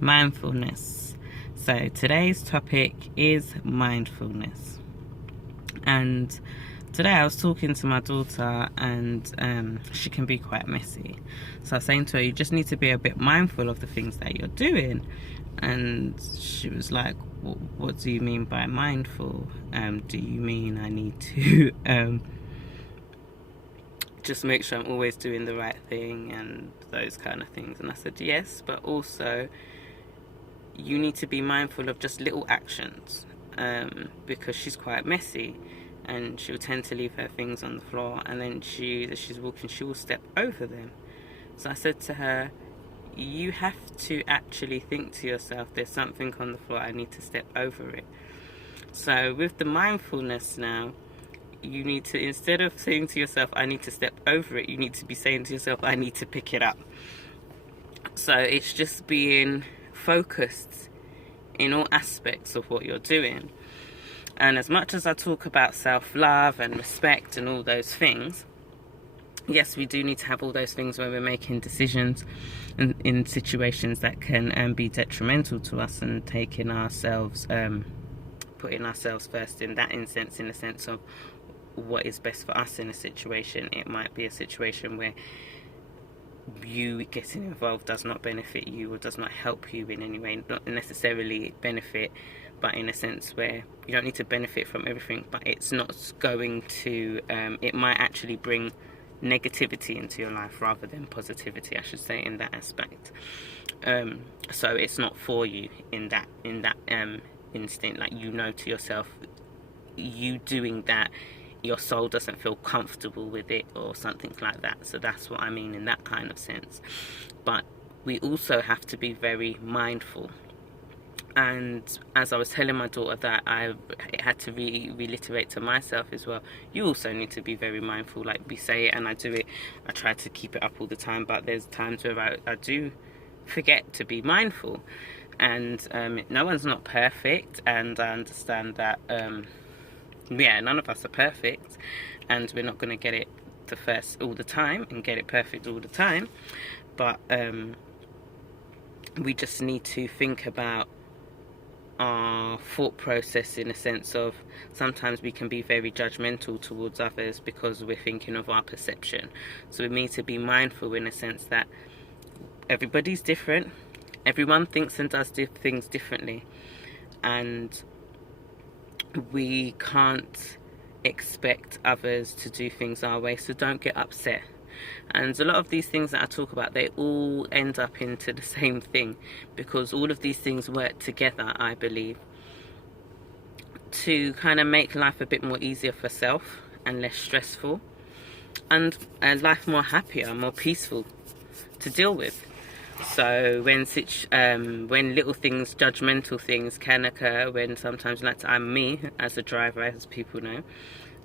Mindfulness. So today's topic is mindfulness. And today I was talking to my daughter, and she can be quite messy. So I was saying to her, you just need to be a bit mindful of the things that you're doing. And she was like, what do you mean by mindful? Do you mean I need to just make sure I'm always doing the right thing and those kind of things? And I said yes, but also you need to be mindful of just little actions, because she's quite messy and she'll tend to leave her things on the floor, and then as she's walking, she will step over them. So I said to her, you have to actually think to yourself, there's something on the floor, I need to step over it. So with the mindfulness now, you need to, instead of saying to yourself, I need to step over it, you need to be saying to yourself, I need to pick it up. So it's just being focused in all aspects of what you're doing. And as much as I talk about self-love and respect and all those things, yes, we do need to have all those things when we're making decisions in situations that can be detrimental to us, and taking ourselves, putting ourselves first in that instance, in the sense of what is best for us in a situation. It might be a situation where you getting involved does not benefit you or does not help you in any way, not necessarily benefit, but in a sense where you don't need to benefit from everything, but it's not going to, it might actually bring negativity into your life rather than positivity, I should say, in that aspect. So it's not for you in that instinct, like, you know to yourself, you doing that, your soul doesn't feel comfortable with it or something like that. So that's what I mean in that kind of sense. But we also have to be very mindful. And as I was telling my daughter that, I had to reiterate to myself as well, you also need to be very mindful. Like, we say it and I do it, I try to keep it up all the time, but there's times where I do forget to be mindful. And no one's not perfect, and I understand that none of us are perfect, and we're not going to get it all the time and get it perfect all the time. But we just need to think about our thought process, in a sense of, sometimes we can be very judgmental towards others because we're thinking of our perception. So we need to be mindful in a sense that everybody's different, everyone thinks and does things differently, and we can't expect others to do things our way. So don't get upset. And a lot of these things that I talk about, they all end up into the same thing, because all of these things work together, I believe, to kind of make life a bit more easier for self and less stressful, and life more happier, more peaceful to deal with. So when little things, judgmental things can occur, when sometimes, like, I'm me as a driver, as people know,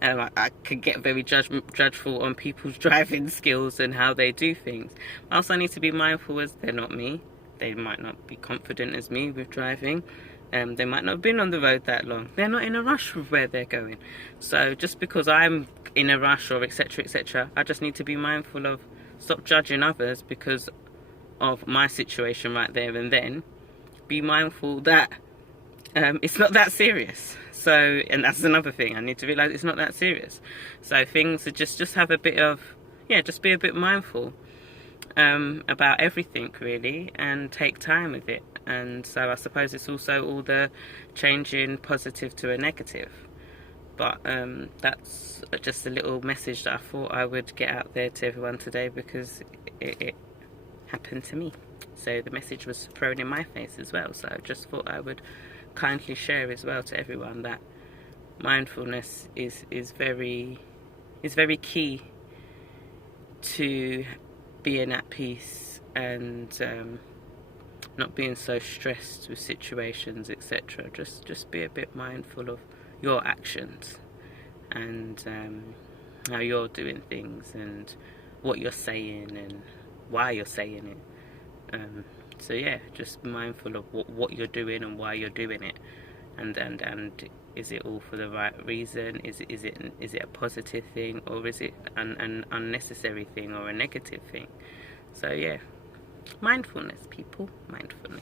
I could get very judgeful on people's driving skills and how they do things. I also need to be mindful, as they're not me. They might not be confident as me with driving. They might not have been on the road that long. They're not in a rush with where they're going. So just because I'm in a rush, or etc., etc., I just need to be mindful of, stop judging others because of my situation right there and then. Be mindful that it's not that serious. So, and that's another thing, I need to realize it's not that serious. So things are just have a bit of, just be a bit mindful about everything, really, and take time with it. And so I suppose it's also all the changing positive to a negative. But that's just a little message that I thought I would get out there to everyone today, because it happened to me. So the message was thrown in my face as well. So I just thought I would kindly share as well to everyone that mindfulness is very key to being at peace and not being so stressed with situations, etc. Just be a bit mindful of your actions and how you're doing things and what you're saying and why you're saying it. So yeah, just mindful of what you're doing and why you're doing it, and is it all for the right reason? Is it a positive thing, or is it an unnecessary thing or a negative thing? So yeah, mindfulness, people, mindfulness.